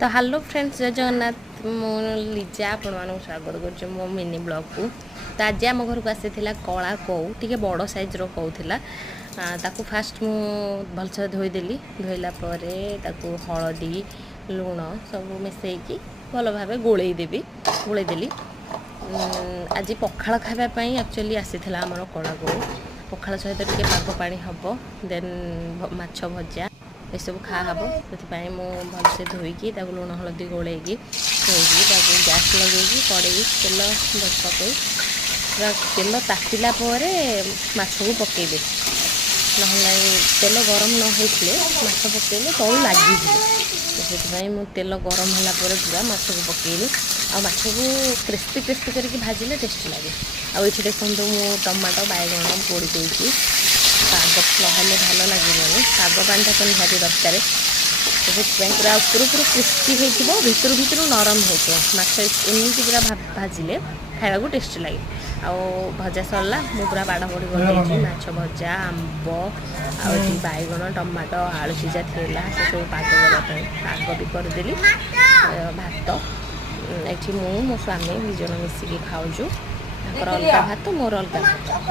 तो hello friends जय जगन्नाथ मु लिजा आपण मानक स्वागत कर मो मिनी ब्लॉग को। तो आज आम घर को आसी कला कौ टी बड़ साइज कौला ताकू फास्ट मु भलसे धोईदेली धोइला हलदी लुण सब मिसेकी भल भाव गोलेदेवी गोलेदेली। आज पखाड़ खावाई एक्चुअली आसी आमर कला कौ पखाड़ सहित टे पाग पानी हम देन माछ भजा ये सब खा हम से भलसे धोईकी लुण हलदी गोलैकी धोईकी गैस लगे कड़े तेल पकई पूरा तेल तातिला माछ को पकईदे ना तेल गरम न होते माछ पकईले तलू लगे तो से तेल गरम होला पूरा माछ को पकईली आ माछ को क्रिस्पी क्रिस्पी करके भाजिले टेस्टी लगे। आइए देखो मु टमाटो बैगण पोड़ी देती पाग नहले भल लगे पाग पानी तो निहाती दरकार तो पूरा ऊपर ऊपर क्रिस्पी हो भितर भितर नरम होमती पूरा भाजिले खावा को टेस्टी लगे। आउ भजा सरला मु पूरा बाड़ बड़ी कर माछ भजा आंब आई बैगण टमाटो आलू सीझा थेला से सब पाग करने पाग भी करदेली भात ये मो स्वामी दुज मिसिकी खाऊँ अलग भात मोर अलग भात